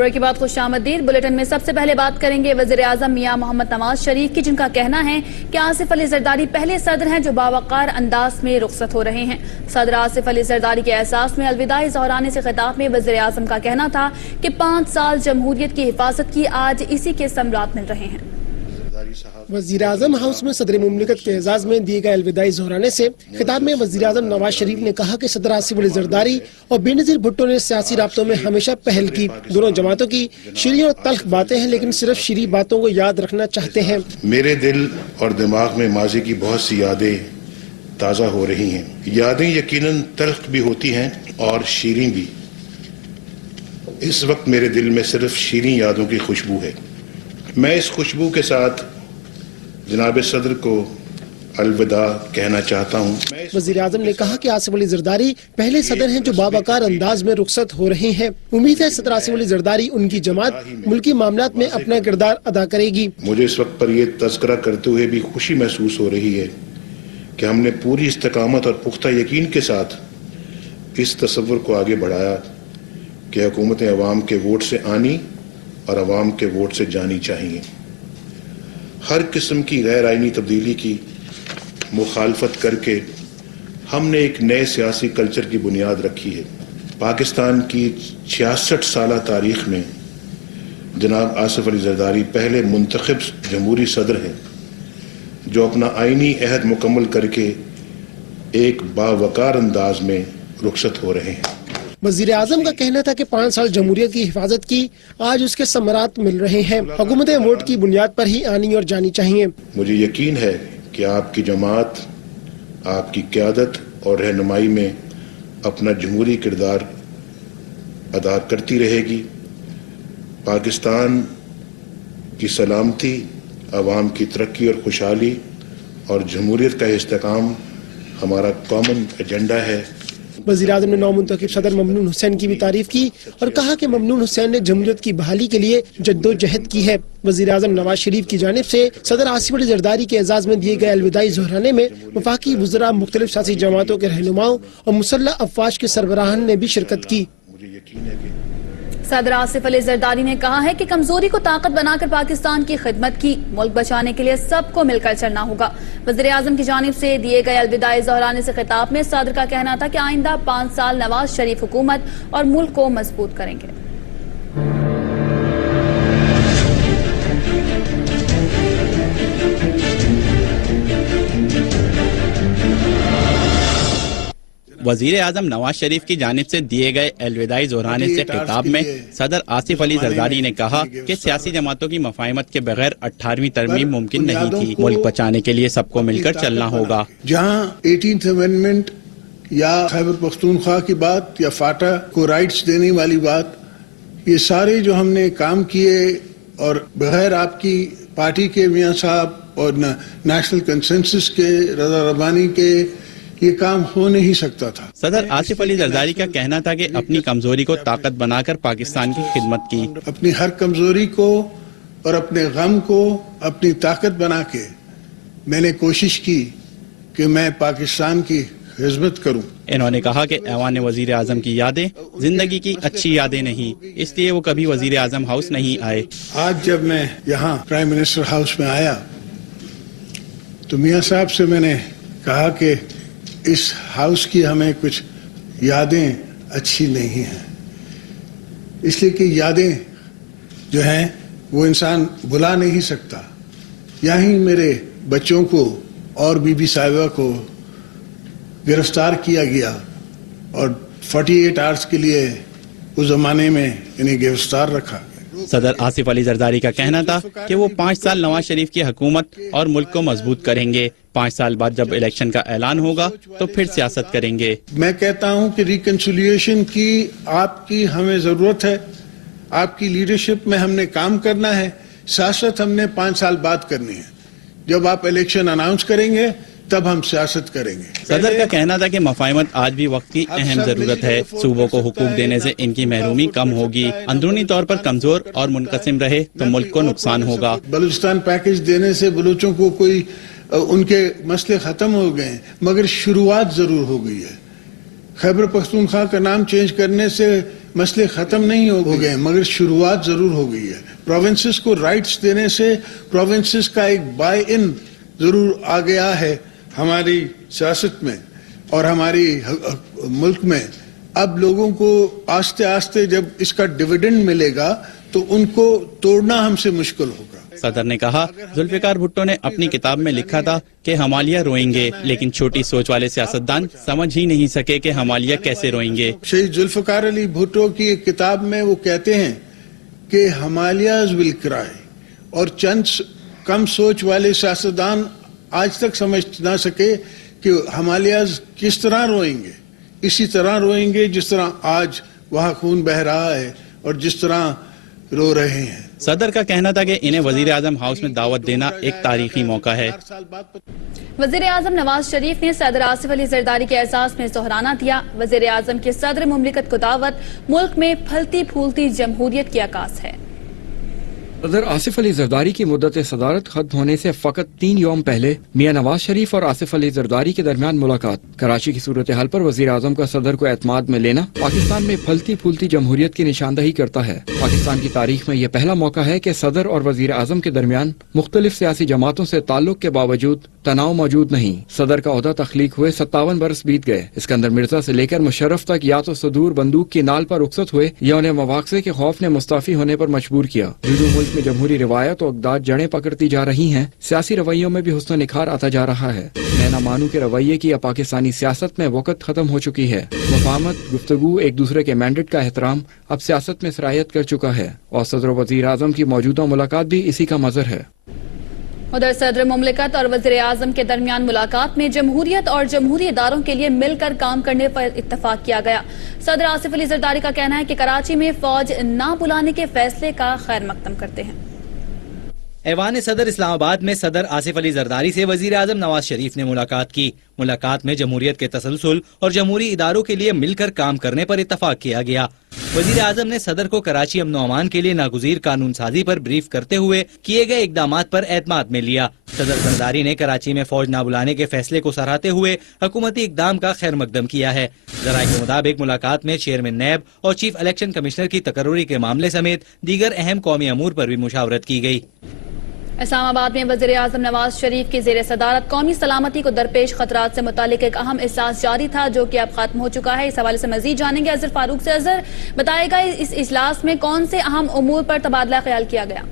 Break کے بعد خوش آمدید۔ بلیٹن میں سب سے پہلے بات کریں گے وزیر اعظم میاں محمد نواز شریف کی، جن کا کہنا ہے کہ آصف علی زرداری پہلے صدر ہیں جو باوقار انداز میں رخصت ہو رہے ہیں۔ صدر آصف علی زرداری کے احساس میں الوداعی دہرانے سے خطاب میں وزیر اعظم کا کہنا تھا کہ 5 سال جمہوریت کی حفاظت کی، آج اسی کے ثمرات مل رہے ہیں۔ وزیر اعظم ہاؤس میں صدر مملکت کے اعزاز میں دیے گئے الوداعی دہرانے سے خطاب میں وزیر اعظم نواز شریف نے کہا کہ صدر آصف علی زرداری اور بینظیر بھٹو نے سیاسی رابطوں میں ہمیشہ پہل کی۔ دونوں جماعتوں کی شیریں اور تلخ باتیں ہیں، لیکن صرف شیریں باتوں کو یاد رکھنا چاہتے ہیں۔ میرے دل اور دماغ میں ماضی کی بہت سی یادیں تازہ ہو رہی ہیں۔ یادیں یقیناً تلخ بھی ہوتی ہیں اور شیریں بھی۔ اس وقت میرے دل میں صرف شیریں یادوں کی خوشبو ہے۔ میں اس خوشبو کے ساتھ جناب صدر کو الوداع کہنا چاہتا ہوں۔ وزیر اعظم نے کہا کہ آصف علی زرداری پہلے صدر ہیں جو باوقار انداز میں رخصت ہو رہے ہیں۔ امید ہے صدر آصف علی زرداری ان کی جماعت ملکی معاملات میں اپنا کردار ادا کرے گی۔ مجھے اس وقت پر یہ تذکرہ کرتے ہوئے بھی خوشی محسوس ہو رہی ہے کہ ہم نے پوری استقامت اور پختہ یقین کے ساتھ اس تصور کو آگے بڑھایا کہ حکومتیں عوام کے ووٹ سے آنی اور عوام کے ووٹ سے جانی چاہیے۔ ہر قسم کی غیر آئینی تبدیلی کی مخالفت کر کے ہم نے ایک نئے سیاسی کلچر کی بنیاد رکھی ہے۔ پاکستان کی 66 سالہ تاریخ میں جناب آصف علی زرداری پہلے منتخب جمہوری صدر ہیں جو اپنا آئینی عہد مکمل کر کے ایک باوقار انداز میں رخصت ہو رہے ہیں۔ وزیر اعظم کا کہنا تھا کہ 5 سال جمہوریت کی حفاظت کی، آج اس کے ثمرات مل رہے ہیں۔ حکومتیں ووٹ کی بنیاد پر ہی آنی اور جانی چاہیے۔ مجھے یقین ہے کہ آپ کی جماعت آپ کی قیادت اور رہنمائی میں اپنا جمہوری کردار ادا کرتی رہے گی۔ پاکستان کی سلامتی، عوام کی ترقی اور خوشحالی اور جمہوریت کا استحکام ہمارا کامن ایجنڈا ہے۔ وزیر اعظم نے نو منتخب صدر ممنون حسین کی بھی تعریف کی اور کہا کہ ممنون حسین نے جمہوریت کی بحالی کے لیے جدوجہد کی ہے۔ وزیر اعظم نواز شریف کی جانب سے صدر آصف علی زرداری کے اعزاز میں دیے گئے الوداعی دہرانے میں وفاقی وزراء، مختلف سیاسی جماعتوں کے رہنماؤں اور مسلح افواج کے سربراہان نے بھی شرکت کی۔ صدر آصف علی زرداری نے کہا ہے کہ کمزوری کو طاقت بنا کر پاکستان کی خدمت کی، ملک بچانے کے لیے سب کو مل کر چلنا ہوگا۔ وزیر اعظم کی جانب سے دیے گئے الوداعی دہرانے سے خطاب میں صدر کا کہنا تھا کہ آئندہ 5 سال نواز شریف حکومت اور ملک کو مضبوط کریں گے۔ وزیر اعظم نواز شریف کی جانب سے دیے گئے الوداعی دہرانے سے خطاب میں صدر آصف علی زرداری نے کہا کہ سیاسی جماعتوں کی مفاہمت کے بغیر 18ویں ترمیم ممکن نہیں تھی، ملک بچانے کے لیے سب کو مل کر چلنا ہوگا۔ جہاں 18th امینڈمنٹ یا خیبر پختونخوا کی بات یا فاٹا کو رائٹس دینے والی بات، یہ سارے جو ہم نے کام کیے اور بغیر آپ کی پارٹی کے میاں صاحب اور نیشنل کنسنسس کے رضا ربانی کے یہ کام ہو نہیں سکتا تھا۔ صدر آصف علی زرداری کا کہنا تھا کہ اپنی کمزوری کو طاقت بنا کر پاکستان کی خدمت کی۔ اپنی ہر کمزوری کو اور اپنے غم کو اپنی طاقت بنا کے میں نے کوشش کی کہ میں پاکستان کی خدمت کروں۔ انہوں نے کہا کہ ایوان وزیر اعظم کی یادیں زندگی کی اچھی یادیں نہیں، اس لیے وہ کبھی وزیر اعظم ہاؤس نہیں آئے۔ آج جب میں یہاں پرائم منسٹر ہاؤس میں آیا تو میاں صاحب سے میں نے کہا کہ اس ہاؤس کی ہمیں کچھ یادیں اچھی نہیں ہیں، اس لیے کہ یادیں جو ہیں وہ انسان بھلا نہیں سکتا۔ یہیں میرے بچوں کو اور بی بی صاحبہ کو گرفتار کیا گیا اور 48 آورس کے لیے اس زمانے میں انہیں گرفتار رکھا۔ صدر آصف علی زرداری کا کہنا تھا کہ وہ 5 سال نواز شریف کی حکومت اور ملک کو مضبوط کریں گے۔ 5 سال بعد جب الیکشن کا اعلان ہوگا تو پھر سیاست کریں گے۔ میں کہتا ہوں کہ ریکنسیلیشن کی آپ کی ہمیں ضرورت ہے، آپ کی لیڈرشپ میں ہم نے کام کرنا ہے، سیاست ہم نے 5 سال بعد کرنی ہے۔ جب آپ الیکشن اناؤنس کریں گے تب ہم سیاست کریں گے۔ صدر کا کہنا تھا کہ مفاہمت آج بھی وقت کی اہم ضرورت ہے، صوبوں کو حقوق دینے سے ان کی محرومی کم ہوگی، اندرونی طور پر کمزور اور منقسم رہے تو ملک کو نقصان ہوگا۔ بلوچستان پیکج دینے سے بلوچوں کو کوئی ان کے مسئلے ختم ہو گئے ہیں، مگر شروعات ضرور ہو گئی ہے۔ خیبر پختونخوا کا نام چینج کرنے سے مسئلے ختم نہیں ہو گئے مگر شروعات ضرور ہو گئی ہے. پروونسز کو رائٹس دینے سے پروونسز کا ایک بائی ان ضرور آ گیا ہے ہماری سیاست میں اور ہماری ملک میں. اب لوگوں کو آستے آستے جب اس کا ڈویڈنڈ ملے گا تو ان کو توڑنا ہم سے مشکل ہوگا. صدر نے کہا ذوالفقار بھٹو نے اپنی کتاب میں لکھا تھا کہ ہمالیہ روئیں گے، لیکن چھوٹی سوچ والے سیاستدان سمجھ ہی نہیں سکے کہ ہمالیہ کیسے روئیں گے. شہید ذوالفقار علی بھٹو کی ایک کتاب میں وہ کہتے ہیں کہ ہمالیاز ول کرائی، اور چند کم سوچ والے سیاستدان آج تک سمجھ نہ سکے کہ ہمالیاز کس طرح روئیں گے. اسی طرح روئیں گے جس طرح آج وہاں خون بہ رہا ہے اور جس طرح رو رہے ہیں. صدر کا کہنا تھا کہ انہیں وزیر اعظم ہاؤس میں دعوت دینا ایک تاریخی موقع ہے. وزیر اعظم نواز شریف نے صدر آصف علی زرداری کے اعزاز میں سہرانہ دیا. وزیر اعظم کی صدر مملکت کو دعوت ملک میں پھلتی پھولتی جمہوریت کی عکاس ہے. صدر آصف علی زرداری کی مدت صدارت ختم ہونے سے فقط 3 یوم پہلے میاں نواز شریف اور آصف علی زرداری کے درمیان ملاقات. کراچی کی صورتحال پر وزیر اعظم کا صدر کو اعتماد میں لینا پاکستان میں پھلتی پھولتی جمہوریت کی نشاندہی کرتا ہے. پاکستان کی تاریخ میں یہ پہلا موقع ہے کہ صدر اور وزیر اعظم کے درمیان مختلف سیاسی جماعتوں سے تعلق کے باوجود تناؤ موجود نہیں. صدر کا عہدہ تخلیق ہوئے 57 برس بیت گئے. اسکندر مرزا سے لے کر مشرف تک یا تو صدور بندوق کی نال پر رخصت ہوئے یا انہیں مواخذے کے خوف نے مستعفی ہونے پر مجبور کیا. ملک میں جمہوری روایت اور اقدار جڑیں پکڑتی جا رہی ہیں. سیاسی رویوں میں بھی حسن و نکھار آتا جا رہا ہے. میں نہ مانوں کے رویے کی اب پاکستانی سیاست میں وقت ختم ہو چکی ہے. مفاہمت، گفتگو، ایک دوسرے کے مینڈیٹ کا احترام اب سیاست میں سرایت کر چکا ہے اور صدر و وزیر اعظم کی موجودہ ملاقات بھی اسی کا مظہر ہے. ادھر صدر مملکت اور وزیر اعظم کے درمیان ملاقات میں جمہوریت اور جمہوری اداروں کے لیے مل کر کام کرنے پر اتفاق کیا گیا. صدر آصف علی زرداری کا کہنا ہے کہ کراچی میں فوج نہ بلانے کے فیصلے کا خیر مقدم کرتے ہیں. ایوان صدر اسلام آباد میں صدر آصف علی زرداری سے وزیر اعظم نواز شریف نے ملاقات کی. ملاقات میں جمہوریت کے تسلسل اور جمہوری اداروں کے لیے مل کر کام کرنے پر اتفاق کیا گیا. وزیر اعظم نے صدر کو کراچی امن و امان کے لیے ناگزیر قانون سازی پر بریف کرتے ہوئے کیے گئے اقدامات پر اعتماد میں لیا. صدر زرداری نے کراچی میں فوج نہ بلانے کے فیصلے کو سراہتے ہوئے حکومتی اقدام کا خیر مقدم کیا ہے. ذرائع کے مطابق ملاقات میں چیئرمین نیب اور چیف الیکشن کمشنر کی تقرری کے معاملے سمیت دیگر اہم قومی امور پر بھی مشاورت کی گئی. اسلام آباد میں وزیر اعظم نواز شریف کی زیر صدارت قومی سلامتی کو درپیش خطرات سے متعلق ایک اہم احساس جاری تھا جو کہ اب ختم ہو چکا ہے. اس حوالے سے مزید جانیں گے اظہر فاروق سے. اظہر بتائے گا اس اجلاس میں کون سے اہم امور پر تبادلہ خیال کیا گیا؟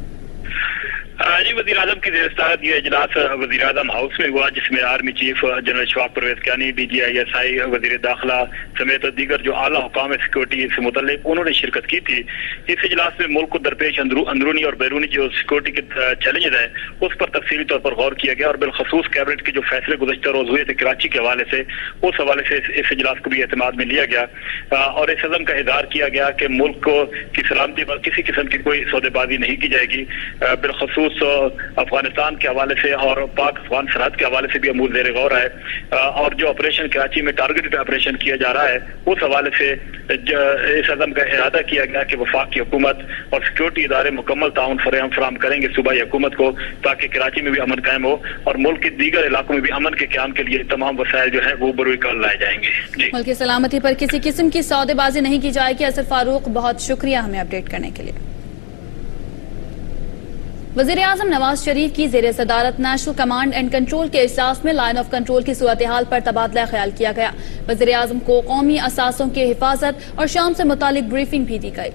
جی وزیر اعظم کی زیر صدارت یہ اجلاس وزیر اعظم ہاؤس میں ہوا جس میں army chief general Shafaq Parvez Kayani, D G I S I, وزیر داخلہ سمیت دیگر جو اعلیٰ حکام سیکورٹی سے متعلق انہوں نے شرکت کی تھی. اس اجلاس میں ملک کو درپیش اندرونی اور بیرونی جو سیکورٹی کے چیلنجز ہیں اس پر تفصیلی طور پر غور کیا گیا اور بالخصوص کیبنٹ کے جو فیصلے گزشتہ روز ہوئے تھے کراچی کے حوالے سے اس حوالے سے اس اجلاس کو بھی اعتماد میں لیا گیا اور اس عزم کا اظہار کیا گیا کہ ملک کی سلامتی پر کسی قسم کی کوئی سودے بازی نہیں کی جائے گی. بالخصوص افغانستان کے حوالے سے اور پاک افغان سرحد کے حوالے سے بھی امور زیر غور ہے اور جو آپریشن کراچی میں ٹارگیٹ پہ آپریشن کیا جا رہا ہے اس حوالے سے اس عزم کا ارادہ کیا گیا کہ وفاق کی حکومت اور سیکورٹی ادارے مکمل تعاون فراہم کریں گے صوبائی حکومت کو تاکہ کراچی میں بھی امن قائم ہو اور ملک کے دیگر علاقوں میں بھی امن کے قیام کے لیے تمام وسائل جو ہیں وہ بروئے کار لائے جائیں گے. ملک کی سلامتی پر کسی قسم کی سودے بازی نہیں کی جائے گی. اظہر فاروق بہت شکریہ ہمیں اپڈیٹ کرنے کے لیے. وزیر اعظم نواز شریف کی زیر صدارت نیشنل کمانڈ اینڈ کنٹرول کے اجلاس میں لائن آف کنٹرول کی صورتحال پر تبادلہ خیال کیا گیا. وزیر اعظم کو قومی اثاثوں کی حفاظت اور شام سے متعلق بریفنگ بھی دی گئی.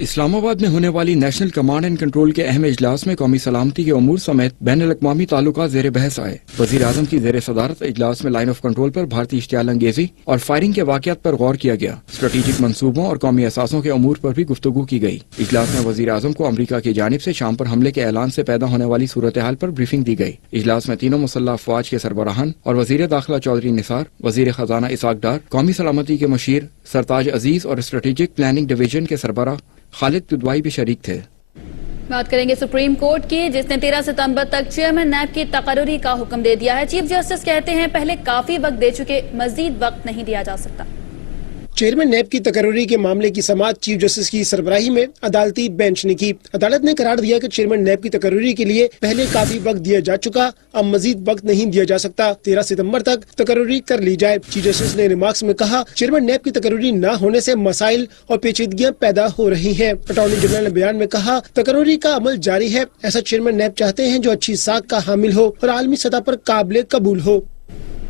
اسلام آباد میں ہونے والی نیشنل کمانڈ اینڈ کنٹرول کے اہم اجلاس میں قومی سلامتی کے امور سمیت بین الاقوامی تعلقات زیر بحث آئے. وزیر اعظم کی زیر صدارت اجلاس میں لائن آف کنٹرول پر بھارتی اشتعال انگیزی اور فائرنگ کے واقعات پر غور کیا گیا. اسٹریٹجک منصوبوں اور قومی اثاثوں کے امور پر بھی گفتگو کی گئی. اجلاس میں وزیر اعظم کو امریکہ کی جانب سے شام پر حملے کے اعلان سے پیدا ہونے والی صورتحال پر بریفنگ دی گئی. اجلاس میں تینوں مسلح افواج کے سربراہان اور وزیر داخلہ چودھری نثار، وزیر خزانہ اسحاق ڈار، قومی سلامتی کے مشیر سرتاج عزیز اور اسٹریٹجک پلاننگ ڈویژن کے سربراہ خالد کدوائی بھی شریک تھے. بات کریں گے سپریم کورٹ کی جس نے 13 ستمبر تک چیئرمین نیب کی تقرری کا حکم دے دیا ہے. چیف جسٹس کہتے ہیں پہلے کافی وقت دے چکے، مزید وقت نہیں دیا جا سکتا. चेयरमैन नैब की तकर्री के मामले की समाअत चीफ जस्टिस की सरबराही में अदालती बेंच ने की। अदालत ने करार दिया कि चेयरमैन नैब की तकर्री के लिए पहले काफी वक्त दिया जा चुका, अब मजीद वक्त नहीं दिया जा सकता। 13 सितंबर तक तकर्री कर ली जाए। चीफ जस्टिस ने रिमार्क्स में कहा, चेयरमैन नैब की तकर्री न होने से मसाइल और पेचीदगियां पैदा हो रही हैं। अटॉर्नी जनरल ने बयान में कहा, तकर्री का अमल जारी है। ऐसा चेयरमैन नैब चाहते हैं जो अच्छी साख का हामिल हो और आलमी सतह पर काबिल कबूल हो।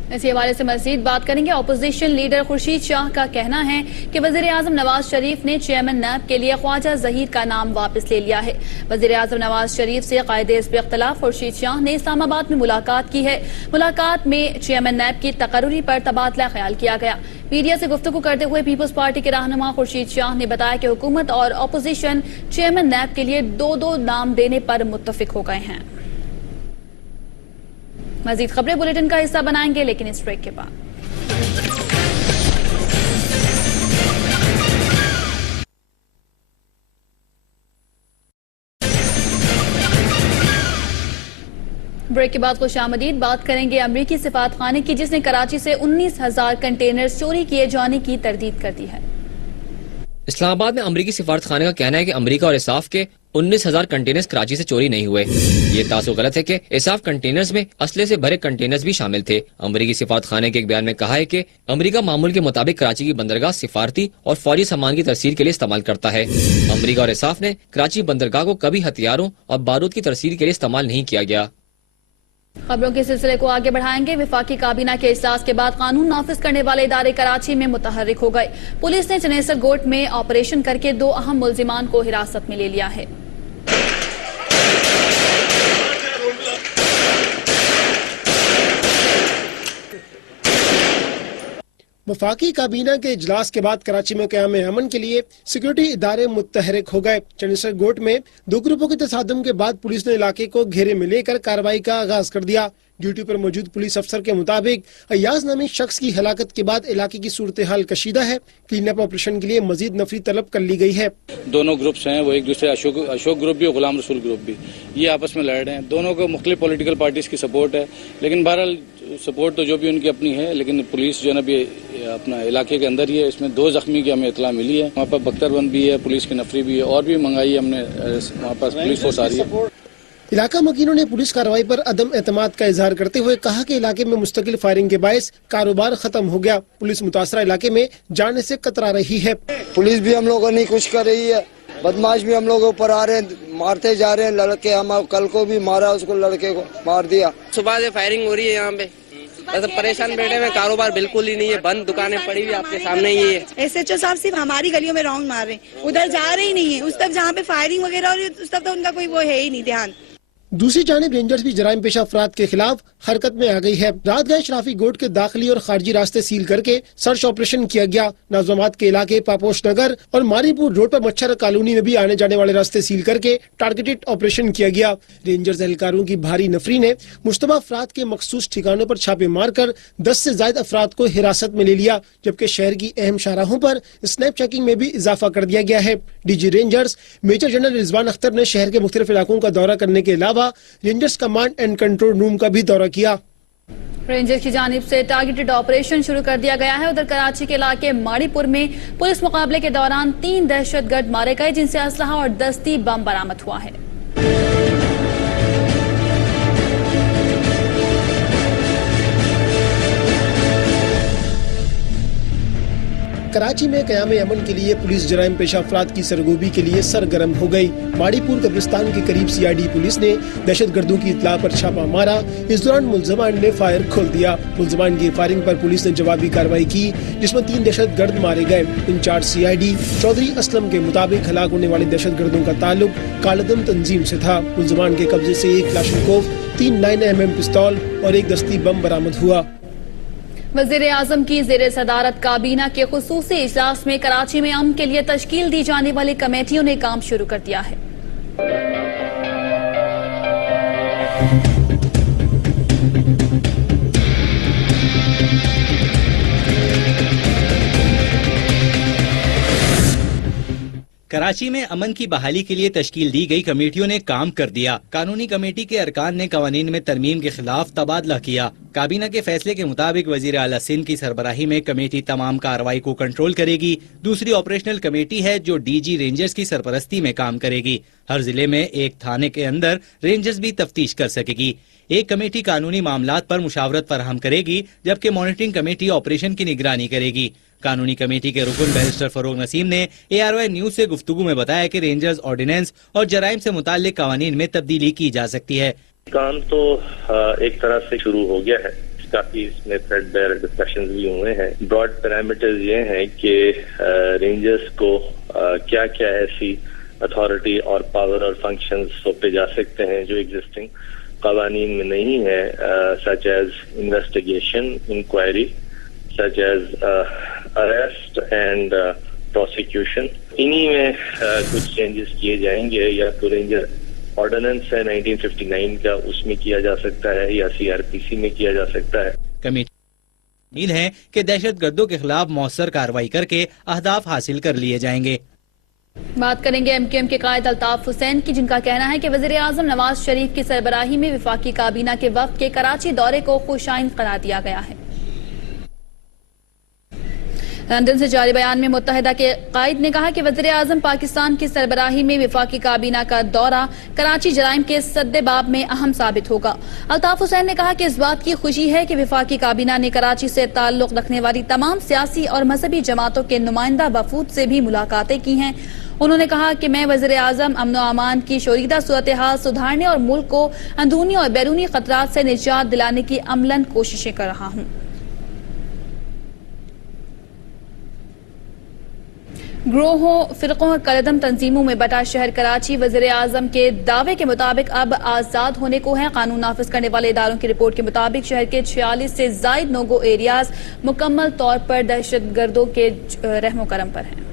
इसी हवाले से मजीद बात करेंगे। अपोजिशन लीडर खुर्शीद शाह का कहना है कि वजीर आजम नवाज शरीफ ने चेयरमैन नैब के लिए ख्वाजा जहीर का नाम वापस ले लिया है। वजीर आजम नवाज शरीफ से कायदे हिस्ब इख्तिलाफ खुर्शीद शाह ने इस्लामाबाद में मुलाकात की है। मुलाकात में चेयरमैन नैब की तकर्री पर तबादला ख्याल किया गया। मीडिया से गुफ्तगू करते हुए पीपल्स पार्टी के रहनुमा खुर्शीद शाह ने बताया कि हुकूमत और अपोजिशन चेयरमैन नैब के लिए दो नाम देने पर मुत्तफिक हो गए हैं। मजीद खबरें बुलेटिन का हिस्सा बनाएंगे, लेकिन इस ब्रेक के बाद। ब्रेक के बाद खुशामदीद बात करेंगे अमरीकी सिफारतखाने की, जिसने कराची से 19,000 कंटेनर चोरी किए जाने की तरदीद कर दी है। इस्लामाबाद में अमरीकी सिफारतखाने का कहना है कि अमरीका और इसाफ के 19,000 कंटेनर्स कराची से चोरी नहीं हुए। ये तासुर गलत है कि इसाफ कंटेनर्स में असले से भरे कंटेनर्स भी शामिल थे। अमरीकी सिफारतखाने के एक बयान में कहा है कि अमरीका मामूल के मुताबिक कराची की बंदरगाह सिफारती और फौजी सामान की तरसील के लिए इस्तेमाल करता है। अमरीका और इसाफ ने कराची बंदरगाह को कभी हथियारों और बारूद की तरसील के लिए इस्तेमाल नहीं किया गया। खबरों के सिलसिले को आगे बढ़ाएंगे। विफाकी काबीना के इजलास के बाद कानून नाफिज करने वाले इदारे कराची में मुतहर्रिक हो गए। पुलिस ने चनेसर गोट में ऑपरेशन करके 2 अहम मुल्जिमान को हिरासत में ले लिया है। वफाकी काबीना के इजलास के बाद कराची में क़याम अमन के लिए सिक्योरिटी इदारे मुतहरिक हो गए। चनेसर गोट में 2 ग्रुपों के तसादम के बाद पुलिस ने इलाके को घेरे में लेकर कार्रवाई का आगाज कर दिया। ड्यूटी पर मौजूद पुलिस अफसर के मुताबिक अयाज नामी शख्स की हलाकत के बाद इलाके की सूरत हाल कशीदा है। क्लीन अप ऑपरेशन के लिए मजीद नफरी तलब कर ली गई है। दोनों ग्रुप्स हैं, वो एक दूसरे अशोक ग्रुप भी और गुलाम रसूल ग्रुप भी, ये आपस में लड़ रहे हैं। दोनों को मुख्तलिफ पॉलिटिकल पार्टीज की सपोर्ट है, लेकिन बहरहाल सपोर्ट तो जो भी उनकी अपनी है, लेकिन पुलिस जो है ना भी अपना इलाके के अंदर ही है। इसमें 2 जख्मी की हमें इतला मिली है। वहाँ पर बख्तरबंद भी है, पुलिस की नफरी भी है, और भी मंगाई हमने, वहाँ पर पुलिस फोर्स आ रही है। इलाका मकीनों ने पुलिस कार्रवाई पर अदम एतमाद का इजहार करते हुए कहा कि इलाके में मुस्तकिल फायरिंग के बायस कारोबार खत्म हो गया। पुलिस मुतासरा इलाके में जाने से कतरा रही है। पुलिस भी हम लोगों को नहीं कुछ कर रही है, बदमाश भी हम लोगों ऊपर आ रहे हैं, मारते जा रहे हैं। लड़के हम कल को भी मारा, उसको लड़के को मार दिया। सुबह से फायरिंग हो रही है यहाँ पे, बस परेशान बैठे हुए, कारोबार बिल्कुल ही नहीं है, बंद दुकानें पड़ी हुई आपके सामने ही है। SHO साहब सिर्फ हमारी गलियों में राउंड मार रहे हैं, उधर जा रहे ही नहीं है। उस तक जहाँ पे फायरिंग वगैरह हो रही है उस तक तो उनका कोई वो है ही नहीं ध्यान। दूसरी जानिब रेंजर्स भी जराइम पेशा अफराद के खिलाफ हरकत में आ गई है। रात गए शराफी गोट के दाखिली और खारजी रास्ते सील करके सर्च ऑपरेशन किया गया। नाजमाबाद के इलाके पापोश नगर और मारीपुर रोड पर मच्छर कॉलोनी में भी आने जाने वाले रास्ते सील करके टारगेटेड ऑपरेशन किया गया। रेंजर्स एहलकारों की भारी नफरी ने मुश्तबा अफराद के मखसूस ठिकानों पर छापे मारकर 10 से ज्यादा अफराद को हिरासत में ले लिया, जबकि शहर की अहम शाहराहों पर स्नैप चेकिंग में भी इजाफा कर दिया गया है। DG Rangers major general Rizwan Akhtar ने शहर के मुख्तलिफ इलाकों का दौरा करने के अलावा rangers command and control room का भी दौरा किया। रेंजर्स की जानिब से टारगेटेड ऑपरेशन शुरू कर दिया गया है। उधर कराची के इलाके माड़ीपुर में पुलिस मुकाबले के दौरान 3 दहशतगर्द मारे गए, जिनसे असलहा और दस्ती बम बरामद हुआ है। कराची में क़याम अमन के लिए पुलिस जराइम पेशा अफराद की सरगोबी के लिए सरगर्म हो गई। माड़ीपुर कब्रिस्तान के करीब CID पुलिस ने दहशतगर्दों की इत्तला पर छापा मारा। इस दौरान मुल्ज़मान ने फायर खोल दिया। मुल्ज़मान की फायरिंग पर पुलिस ने जवाबी कार्रवाई की, जिसमें 3 दहशतगर्द मारे गए। इंचार्ज CID चौधरी असलम के मुताबिक हलाक होने वाले दहशतगर्दों का ताल्लुक कालदम तंजीम से था। मुल्ज़मान के कब्जे से 1 क्लाशनकोव, 3 9mm पिस्तौल और 1 दस्ती बम बरामद हुआ। वजीर आजम की ज़ेरे सदारत काबीना के खुसूसी इजलास में कराची में अमन के लिए तश्कील दी जाने वाली कमेटियों ने काम शुरू कर दिया है। कराची में अमन की बहाली के लिए तश्कील दी गई कमेटियों ने काम कर दिया। कानूनी कमेटी के अरकान ने कवानीन में तरमीम के खिलाफ तबादला किया। काबीना के फैसले के मुताबिक वजीर आला सिंध की सरबराही में कमेटी तमाम कार्रवाई को कंट्रोल करेगी। दूसरी ऑपरेशनल कमेटी है जो डीजी रेंजर्स की सरपरस्ती में काम करेगी। हर जिले में एक थाने के अंदर रेंजर्स भी तफ्तीश कर सकेगी। एक कमेटी कानूनी मामलात पर मुशावरत फराहम करेगी, जबकि मॉनिटरिंग कमेटी ऑपरेशन की निगरानी करेगी। कानूनी कमेटी के रुकन बैरिस्टर फरोग नसीम ने ARY न्यूज से गुफ्तगू में बताया कि रेंजर्स ऑर्डिनेंस और जराइम से मुताल्लिक कवानीन में तब्दीली की जा सकती है। काम तो एक तरह से शुरू हो गया है, काफी इसमें थ्रेडबेयर डिस्कशंस भी हुए हैं। ब्रॉड पैरामीटर्स ये हैं कि रेंजर्स को क्या क्या ऐसी अथॉरिटी और पावर और फंक्शंस सौंपे जा सकते हैं जो एग्जिस्टिंग कवानीन में नहीं है, such as investigation, inquiry, such as arrest and prosecution. इन्हीं में कुछ चेंजेस किए जाएंगे। या तो रेंजर ऑर्डिनेंस है 1959 का, उसमें किया जा सकता है, या CRPC में किया जा सकता है। कमेटी उम्मीद है कि दहशत गर्दों के खिलाफ मौसर कार्रवाई करके अहदाफ हासिल कर लिए जाएंगे। बात करेंगे MQM के कायद अल्ताफ हुसैन की, जिनका कहना है कि वज़ीर आज़म नवाज शरीफ की सरबराही में वफाकी काबीना के वक्त के कराची दौरे को खुशाइन करार दिया गया है। लंदन से जारी बयान में मुत्तहिदा के कायद ने कहा कि वज़ीर आज़म पाकिस्तान की सरबराही में वफाकी काबीना का दौरा कराची जराइम के सद्देबाब में अहम साबित होगा। अल्ताफ हुसैन ने कहा कि इस बात की खुशी है कि वफाकी काबीना ने कराची से ताल्लुक रखने वाली तमाम सियासी और मजहबी जमातों के नुमाइंदा वफूद से भी मुलाकातें की हैं। उन्होंने कहा कि मैं वज़ीर आज़म अमन व अमान की शोरीदा सूरत हाल सुधारने और मुल्क को अंदरूनी और बैरूनी खतरात से निजात दिलाने की अमलन कोशिशें कर रहा हूँ। ग्रोहों, फिरकों और कलदम तंजीमों में बटा शहर कराची वज़ीर आज़म के दावे के मुताबिक अब आज़ाद होने को है। कानून नाफिज करने वाले इदारों की रिपोर्ट के मुताबिक शहर के 46 से जायद नोगो एरियाज मुकम्मल तौर पर दहशत गर्दों के रहमो करम पर हैं।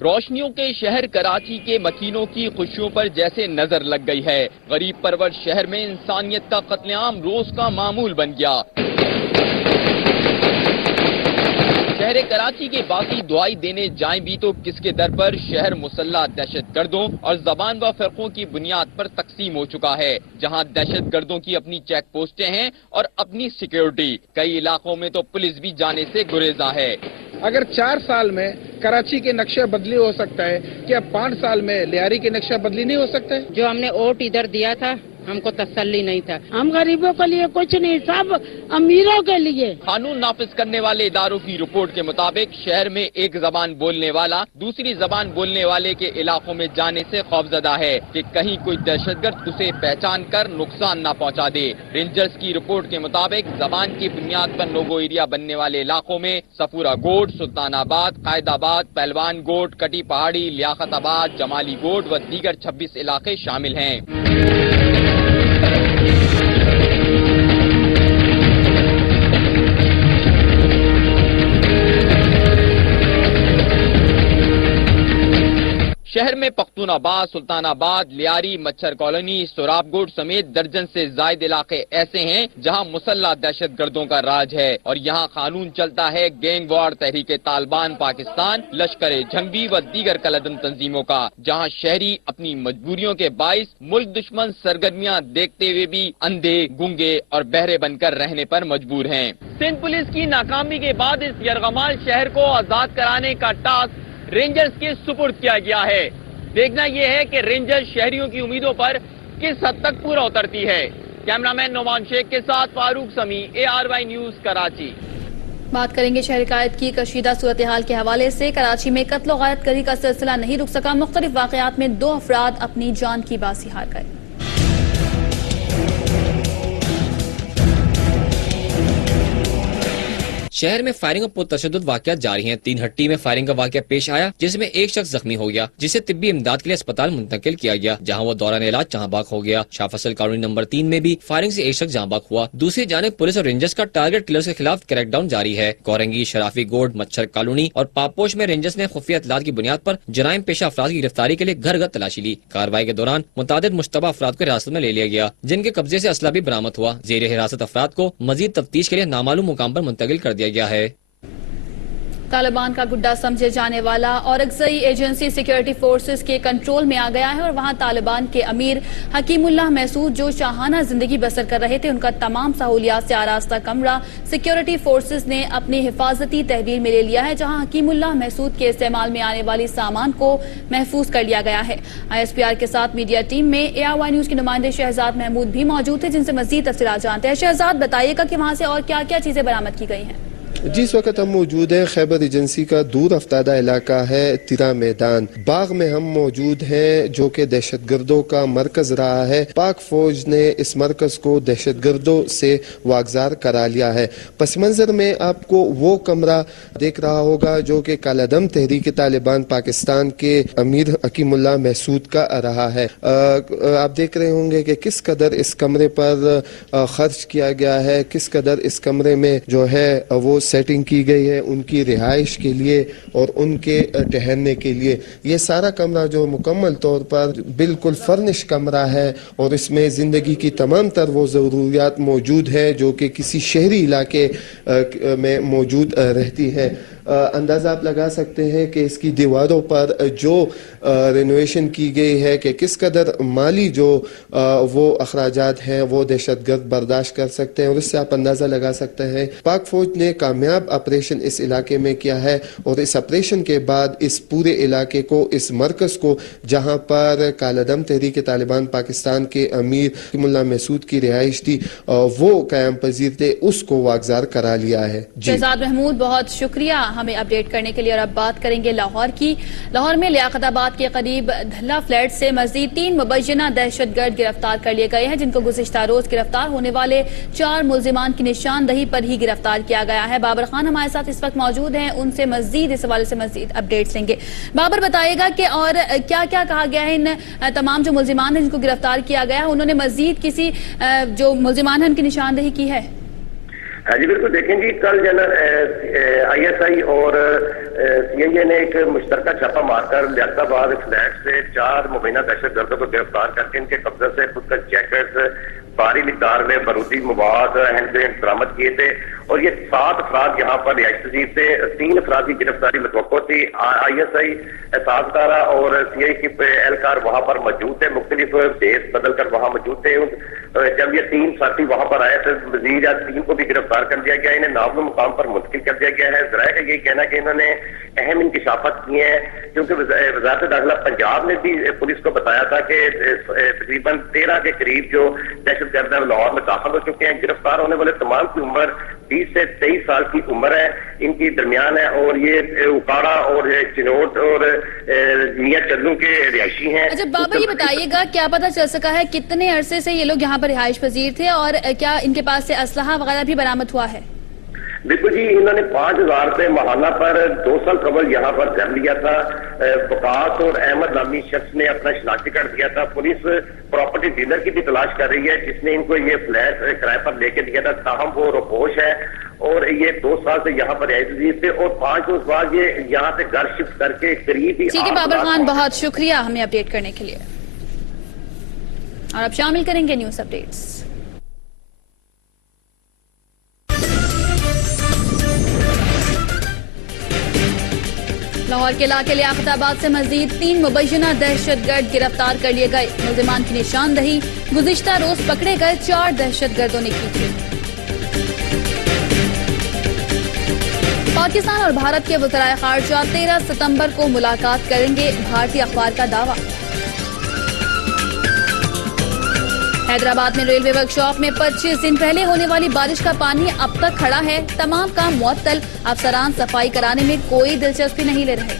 रोशनियों के शहर कराची के मकीनों की खुशियों पर जैसे नजर लग गई है। गरीब परवर शहर में इंसानियत का कत्लेआम रोज का मामूल बन गया। शहर कराची के बाकी दुआई देने जाएं भी तो किसके दर पर शहर मुसल्ला दहशत गर्दों और जबान व फिरकों की बुनियाद पर तकसीम हो चुका है, जहां दहशत गर्दों की अपनी चेक पोस्टें हैं और अपनी सिक्योरिटी। कई इलाकों में तो पुलिस भी जाने से गुरेजा है। अगर 4 साल में कराची के नक्शा बदली हो सकता है, क्या 5 साल में लियारी के नक्शा बदली नहीं हो सकता है? जो हमने वोट इधर दिया था हमको तसल्ली नहीं था। हम गरीबों के लिए कुछ नहीं, सब अमीरों के लिए। कानून नाफिज करने वाले इदारों की रिपोर्ट के मुताबिक शहर में एक जबान बोलने वाला दूसरी जबान बोलने वाले के इलाकों में जाने से खौफजदा है कि कहीं कोई दहशतगर्द उसे पहचान कर नुकसान न पहुंचा दे। रेंजर्स की रिपोर्ट के मुताबिक जबान की बुनियाद पर नोगो एरिया बनने वाले इलाकों में सफूरा गोट, सुल्तानाबाद, कायदाबाद, पहलवान गोट, कटी पहाड़ी, लियाकताबाद, जमाली गोट व दीगर 26 इलाके शामिल हैं। शहर में पख्तूनाबाद, सुल्तानाबाद, लियारी, मच्छर कॉलोनी, सोराबगोट समेत दर्जन से जायद इलाके ऐसे हैं जहां मुसल्ला दहशत गर्दों का राज है और यहां कानून चलता है गैंग वॉर, तहरीक तालिबान पाकिस्तान, लश्कर जंगी व दीगर कलदम तंजीमों का, जहां शहरी अपनी मजबूरियों के बाइस मुल्क दुश्मन सरगर्मियां देखते हुए भी अंधे, गूंगे और बहरे बनकर रहने पर मजबूर हैं। सिंध पुलिस की नाकामी के बाद इस यरगमाल शहर को आजाद कराने का टास्क रेंजर्स के सुपुर्द किया गया है। देखना यह है कि रेंजर्स शहरियों की उम्मीदों पर किस हद तक पूरा उतरती है। कैमरामैन नोमान शेख के साथ फारूक समी, ARY न्यूज कराची। बात करेंगे शहर कायद की कशीदा सूरत हाल के हवाले से। कराची में कत्ल गायत करी का सिलसिला नहीं रुक सका। मुख्तलिफ वाकयात में 2 अफराद अपनी जान की बाजी हार गए। शहर में फायरिंग और पुरतशद्दुद वाकयात जारी हैं। 3 हट्टी में फायरिंग का वाकया पेश आया जिसमें एक शख्स जख्मी हो गया, जिसे तिब्बी इमदाद के लिए अस्पताल मुंतकिल किया गया, जहां वो दौरान इलाज जहां बाग हो गया। शाह फसल कॉलोनी नंबर 3 में भी फायरिंग से एक शख्स जहां बाग हुआ। दूसरी जानिब पुलिस और रेंजर्स का टारगेट किलर्स के खिलाफ क्रैकडाउन जारी है। गौरंगी, शराफी गोड, मच्छर कॉलोनी और पापोश में रेंजर्स ने खुफिया इत्तलात की बुनियाद पर जराइम पेशा अफराद की गिरफ्तारी के लिए घर घर तलाशी ली। कार्रवाई के दौरान मुतादिद मुश्तबा अफराद को हिरासत में ले लिया गया, जिनके कब्जे से असला भी बरामद हुआ। जेर हिरासत अफराद को मजीद तफ्तीश के लिए नामालूम मुकाम पर मुंतकिल कर दिया गया है। तालिबान का गुड्डा समझे जाने वाला औरकजई एजेंसी सिक्योरिटी फोर्सेस के कंट्रोल में आ गया है और वहां तालिबान के अमीर हकीमुल्लाह महसूद जो शाहाना जिंदगी बसर कर रहे थे उनका तमाम सहूलियात से आरास्ता कमरा सिक्योरिटी फोर्सेस ने अपनी हिफाजती तहवीर में ले लिया है, जहां हकीमुल्लाह महसूद के इस्तेमाल में आने वाली सामान को महफूज कर लिया गया है। ISPR के साथ मीडिया टीम में ARY न्यूज के नुमाइंदे शहजाद महमूद भी मौजूद थे, जिनसे मजीद तफसीलात जानते हैं। शहजाद, बताइएगा कि वहां से और क्या क्या चीजें बरामद की गई हैं? जी, इस वक्त हम मौजूद हैं खैबर एजेंसी का दूर अफ्तादा इलाका है तिरा मैदान बाग में हम मौजूद हैं, जो कि दहशतगर्दों का मरकज रहा है। पाक फौज ने इस मरकज को दहशतगर्दों से वागजार करा लिया है। पस मंजर में आपको वो कमरा देख रहा होगा जो कि कालादम तहरीक तालिबान पाकिस्तान के अमीर हकीमुल्लाह महसूद का रहा है। आप देख रहे होंगे कि किस कदर इस कमरे पर खर्च किया गया है, किस कदर इस कमरे में जो है वो सेटिंग की गई है उनकी रिहाइश के लिए और उनके ठहरने के लिए। ये सारा कमरा जो मुकम्मल तौर पर बिल्कुल फर्निश कमरा है और इसमें ज़िंदगी की तमाम तर वो ज़रूरियात मौजूद है जो कि किसी शहरी इलाके में मौजूद रहती है। अंदाज़ा आप लगा सकते हैं कि इसकी दीवारों पर जो रेनोवेशन की गई है कि किस कदर माली जो वो अखराजात हैं वो दहशतगर्द बर्दाश्त कर सकते हैं, और इससे आप अंदाज़ा लगा सकते हैं पाक फौज ने कामयाब ऑपरेशन इस इलाके में किया है। और इस ऑपरेशन के बाद इस पूरे इलाके को, इस मरकज़ को जहाँ पर कालादम तहरीक तालिबान पाकिस्तान के अमीर हकीमुल्लाह महसूद की रिहाइश थी वो कायम पजीर थे, उसको वागजार करा लिया है। शहजाद महमूद, बहुत शुक्रिया हमें अपडेट करने के लिए। और अब बात करेंगे लाहौर की। लाहौर में लियाकताबाद के करीब धल्ला फ्लैट से मजीद 3 मुबैना दहशतगर्द गिरफ्तार कर लिए गए हैं, जिनको गुज़िश्ता रोज गिरफ्तार होने वाले 4 मुल्जिमान की निशानदही पर ही गिरफ्तार किया गया है। बाबर खान हमारे साथ इस वक्त मौजूद हैं, उनसे मजीद इस हवाले से मजीद अपडेट्स लेंगे। बाबर, बताइएगा कि और क्या क्या कहा गया है इन तमाम जो मुल्जिमान हैं जिनको गिरफ्तार किया गया है, उन्होंने मजीद किसी जो मुल्जिमान है उनकी निशानदही की है? हाँ जी बिल्कुल, देखें जी, कल ISI और CIA ने एक मुश्तरका छापा मारकर लियाकताबाद फ्लैट से 4 मुबैना दहशतगर्दों को गिरफ्तार करके इनके कब्जे से खुद का जैकेट, भारी मिकदार में बारूदी मवाद, हैंडग्रेनेड बरामद किए थे। और ये 7 अफराद यहाँ पर रिहाइश पजीर थे। 3 अफराद की गिरफ्तारी मतवक्को थी। ISI एहसासदारा और CIA की एहलकार वहाँ पर मौजूद थे, मुख्तलिफ बेस बदल कर वहाँ मौजूद थे। जब ये 3 साथी वहाँ पर आए थे, मजीद 3 को भी गिरफ्तार कर दिया गया। इन्हें नामलूम मुकाम पर मुंतकिल कर दिया गया है। ज़राए का यही कहना है कि इन्होंने अहम इंकशाफात किए हैं, क्योंकि वज़ारत दाखिला पंजाब ने भी पुलिस को बताया था कि तकरीबन 13 के करीब जो दहशतगर्द लाहौर में दाखिल हो चुके हैं। गिरफ्तार होने वाले तमाम की उम्र 20 से 23 साल की उम्र है, इनकी दरमियान है। और ये उकाड़ा और चिनोट और मियां चंदू के रिहायशी हैं। अच्छा बाबा, ये बताइएगा क्या पता चल सका है कितने अरसे से ये लोग यहाँ पर रिहाइश पजीर थे और क्या इनके पास से असलहा वगैरह भी बरामद हुआ है? बिल्कुल जी, इन्होंने 5000 रुपए महाना पर 2 साल कबल यहाँ पर घर लिया था। वकास और अहमद नामी शख्स ने अपना शनाख्ती कार्ड दिया था। पुलिस प्रॉपर्टी डीलर की भी तलाश कर रही है जिसने इनको ये फ्लैट किराए पर लेके दिया था, ताहम वो रोपोश है और ये 2 साल से यहाँ पर रिहाइश थे और 5 रोज बाद ये यहाँ से घर शिफ्ट करके करीब ही। ठीक है बाबर खान, बहुत शुक्रिया हमें अपडेट करने के लिए। और अब शामिल करेंगे न्यूज अपडेट्स। लाहौर के इलाके लियाकताबाद से मजीद 3 मुबैना दहशतगर्द गिरफ्तार कर लिए गए। मुल्जिमान की निशानदही गुज़िश्ता रोज पकड़े गए 4 दहशतगर्दों ने की थी। पाकिस्तान और भारत के वज़राए ख़ारजा 13 सितंबर को मुलाकात करेंगे, भारतीय अखबार का दावा। हैदराबाद में रेलवे वर्कशॉप में 25 दिन पहले होने वाली बारिश का पानी अब तक खड़ा है, तमाम काम मुअत्तल, अफसरान सफाई कराने में कोई दिलचस्पी नहीं ले रहे।